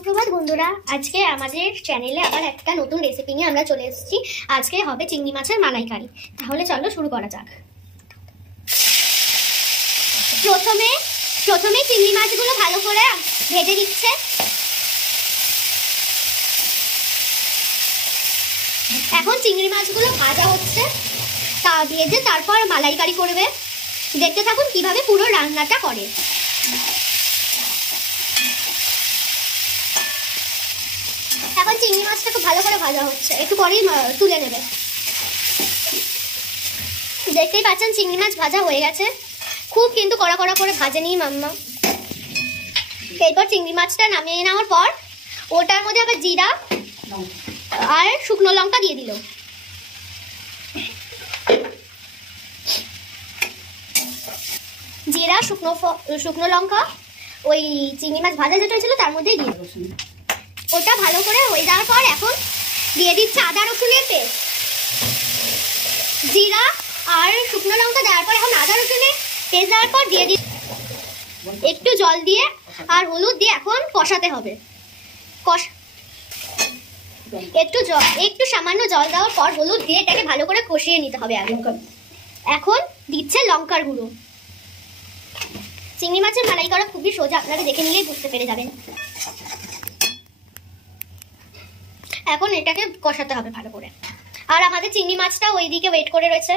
সুপ্রভাত বন্ধুরা, আজকে আমাদের চ্যানেলে আবার একটা নতুন রেসিপি নিয়ে আমরা চলে এসেছি। আজকে হবে চিংড়ি মাছের মালাইকারি। তাহলে চলো শুরু করা যাক। প্রথমে চিংড়ি মাছগুলো ভালো করে ভেজে দিচ্ছে। এখন চিংড়ি মাছগুলো ভাজা হচ্ছে, তা ভেজে তারপর মালাইকারি করবে। দেখতে থাকুন কিভাবে পুরো রান্নাটা করে। এখন চিংড়ি মাছটা খুব ভালো করে ভাজা হচ্ছে, একটু পরেই তুলে নেবে। দেখতেই পাচ্ছেন চিংড়ি মাছ ভাজা হয়ে গেছে। খুব কিন্তু কড়া কড়া করে ভাজেনি মাম্মা। এরপর চিংড়ি মাছটা নামিয়ে নেওয়ার পর ওটার মধ্যে আবার জিরা আর শুকনো লঙ্কা দিয়ে দিল। জিরা শুকনো লঙ্কা ওই চিংড়ি মাছ ভাজা যেটা হয়েছিল তার মধ্যেই দিয়ে দিল। ওটা ভালো করে হয়ে যাওয়ার পর এখন দিয়ে দিচ্ছে আদা রসুনের পেস্ট। জিরা আর শুকনো লঙ্কা দেওয়ার পর এখন আদা রসুনের পেস্ট দেওয়ার পর দিয়ে দিচ্ছে একটু জল দিয়ে আর হলুদ দিয়ে এখন কষাতে হবে। একটু সামান্য জল দেওয়ার পর হলুদ দিয়ে এটাকে ভালো করে কষিয়ে নিতে হবে আগে। এখন দিচ্ছে লঙ্কার গুঁড়ো। চিংড়ি মাছের মালাই করা খুবই সোজা, আপনারা দেখে নিলেই বুঝতে পেরে যাবেন। এখন এটাকে কষাতে হবে ভালো করে। আর আমাদের চিংড়ি মাছটা ওইদিকে ওয়েট করে রয়েছে।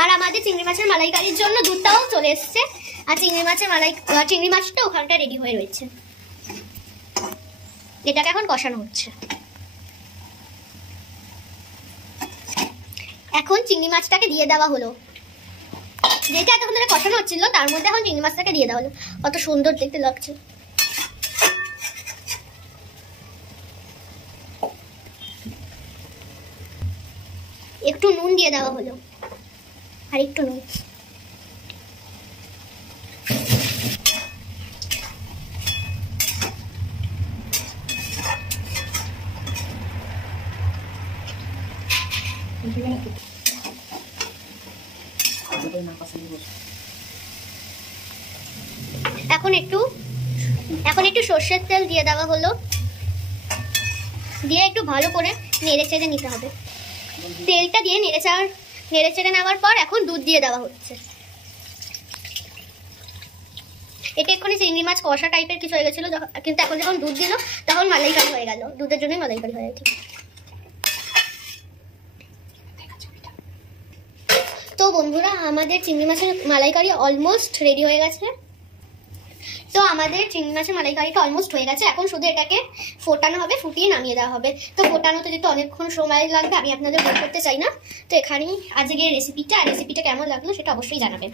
আর আমাদের চিংড়ি মাছের মালাইকারির জন্য দুধটাও চলে এসছে। আর চিংড়ি মাছটা ওখানটা রেডি হয়ে রয়েছে। এটাকে এখন কষানো হচ্ছে। এখন চিংড়ি মাছটাকে দিয়ে দেওয়া হলো। যেটা এতক্ষণ ধরে কষানো হচ্ছিল তার মধ্যে এখন চিংড়ি মাছটাকে দিয়ে দেওয়া হলো। কত সুন্দর দেখতে লাগছে। একটু নুন দিয়ে দেওয়া হলো, আর একটু নুন। এখন একটু সর্ষের তেল দিয়ে দেওয়া হলো, দিয়ে একটু ভালো করে নেড়ে চেড়ে নিতে হবে। তেলটা দিয়ে নেড়ে চেড়ে নেওয়ার পর এখন দুধ দিয়ে দেওয়া হচ্ছে। এটা এক্ষুনি চিংড়ি মাছ কষা টাইপের কিছু হয়ে গেছিল, কিন্তু এখন যখন দুধ দিল তখন মালাইকারি হয়ে গেল। দুধের জন্যই মালাইকারি হয়ে গেছে। তো বন্ধুরা, আমাদের চিংড়ি মাছের মালাইকারি অলমোস্ট রেডি হয়ে গেছে। তো আমাদের চিংড়ি মাছের মালাইকারিটা অলমোস্ট হয়ে গেছে। এখন শুধু এটাকে ফোটানো হবে, ফুটিয়ে নামিয়ে দেওয়া হবে। তো ফোটানোতে যেহেতু অনেকক্ষণ সময় লাগবে, আমি আপনাদের বই করতে চাই না। তো এখানেই আজকের রেসিপিটা কেমন লাগলো সেটা অবশ্যই জানাবেন।